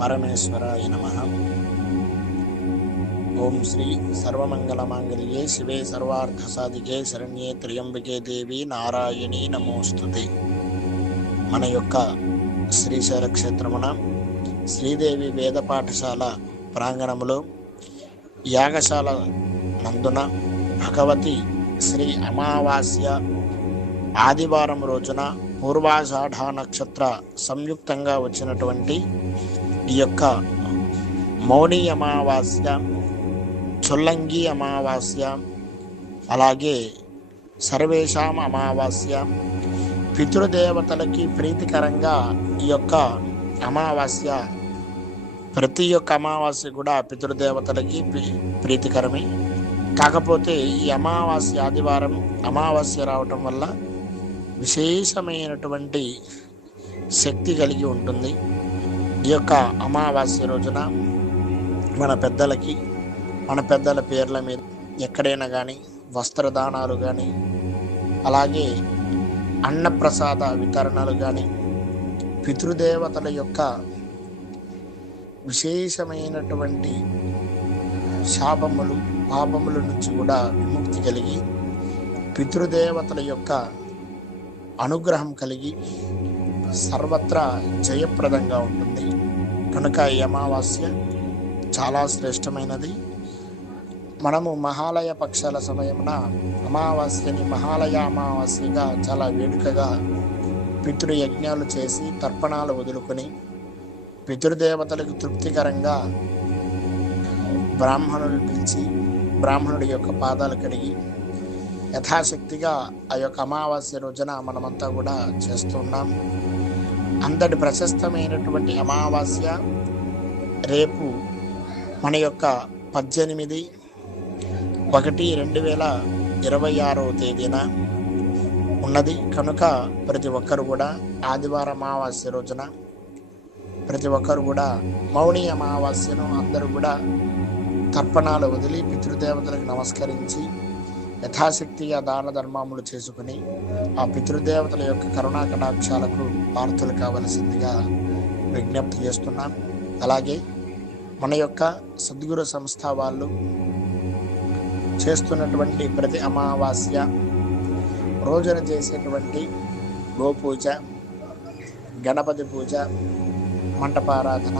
పరమేశ్వరాయ నమః. ఓం శ్రీ సర్వమంగళమాంగళ్యే శివే సర్వార్థసాధికే శరణ్యే త్ర్యంబకే దేవి నారాయణీ నమోస్తుతే. మన యొక్క శ్రీశైల క్షేత్రమున శ్రీదేవి వేద పాఠశాల ప్రాంగణములో యాగశాల నందున భగవతి శ్రీ అమావాస్య ఆదివారం రోజున పూర్వాషాఢ నక్షత్ర సంయుక్తంగా వచ్చినటువంటి ఈ యొక్క మౌని అమావాస్య, చొల్లంగి అమావాస్య, అలాగే సర్వేషాం అమావాస్య, పితృదేవతలకి ప్రీతికరంగా ఈ యొక్క అమావాస్య, ప్రతి ఒక్క అమావాస్య కూడా పితృదేవతలకి ప్రీతికరమే. కాకపోతే ఈ అమావాస్య ఆదివారం అమావాస్య రావటం వల్ల విశేషమైనటువంటి శక్తి కలిగి ఉంటుంది. ఈ యొక్క అమావాస్య రోజున మన పెద్దల పేర్ల మీద ఎక్కడైనా కానీ వస్త్రదానాలు కానీ, అలాగే అన్నప్రసాద వితరణలు కానీ, పితృదేవతల యొక్క విశేషమైనటువంటి శాపములు పాపముల నుంచి కూడా విముక్తి కలిగి, పితృదేవతల యొక్క అనుగ్రహం కలిగి సర్వత్రా జయప్రదంగా ఉంటుంది. కనుక ఈ అమావాస్య చాలా శ్రేష్టమైనది. మనము మహాలయ పక్షాల సమయమున అమావాస్యని మహాలయ అమావాస్యగా చాలా వేడుకగా పితృయజ్ఞాలు చేసి తర్పణాలు వదులుకొని పితృదేవతలకు తృప్తికరంగా బ్రాహ్మణులు పిలిచి బ్రాహ్మణుడి యొక్క పాదాలు కడిగి యథాశక్తిగా ఆ యొక్క అమావాస్య రోజున మనమంతా కూడా చేస్తున్నాం. అంతటి ప్రశస్తమైనటువంటి అమావాస్య రేపు మన యొక్క 18/1/2026 తేదీన ఉన్నది. కనుక ప్రతి ఒక్కరు కూడా ఆదివారం అమావాస్య రోజున ప్రతి ఒక్కరు కూడా మౌని అమావాస్యను అందరూ కూడా తర్పణాలు వదిలి పితృదేవతలకు నమస్కరించి యథాశక్తిగా దాన ధర్మములు చేసుకుని ఆ పితృదేవతల యొక్క కరుణా కటాక్షాలకు పాత్రులు కావలసిందిగా విజ్ఞప్తి చేస్తున్నాం. అలాగే మన యొక్క సద్గురు సంస్థ వాళ్ళు చేస్తున్నటువంటి ప్రతి అమావాస్య రోజున చేసేటువంటి గోపూజ, గణపతి పూజ, మంటపారాధన,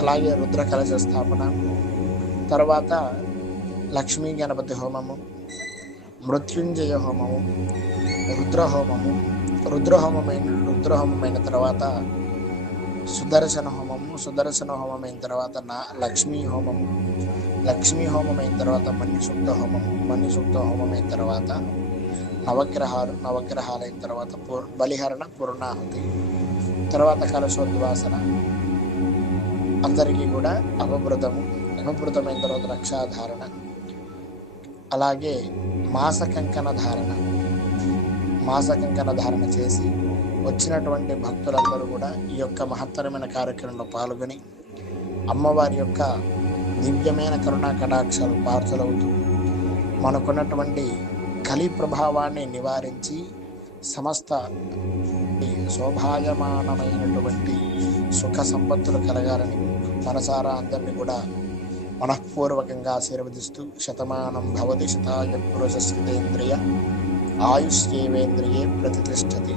అలాగే రుద్ర కలశ స్థాపన, తర్వాత లక్ష్మీ గణపతి హోమము, మృత్యుంజయ హోమము, రుద్రహోమమైన తర్వాత సుదర్శన హోమమైన తర్వాత లక్ష్మీ హోమమైన తర్వాత మణిసూక్త హోమమైన తర్వాత నవగ్రహాలైన తర్వాత బలిహరణ పూర్ణాహుతి, తర్వాత కలశోద్వాసన, అందరికీ కూడా అపభృతమైన తర్వాత రక్షాధారణ, అలాగే మాసకంకణ ధారణ చేసి వచ్చినటువంటి భక్తులందరూ కూడా ఈ యొక్క మహత్తరమైన కార్యక్రమంలో పాల్గొని అమ్మవారి యొక్క దివ్యమైన కరుణా కటాక్షాలు పార్చలవుతూ మనకున్నటువంటి కలి ప్రభావాన్ని నివారించి సమస్త శోభాయమానమైనటువంటి సుఖ సంపత్తులు కలగాలని మనసారా అందరినీ కూడా మనఃపూర్వకంగా ఆశీర్వదిస్తూ శతమానం భవతి శతాయ పురుష స్థితేంద్రియ ఆయుష్యేవేంద్రియే ప్రతిష్టతి.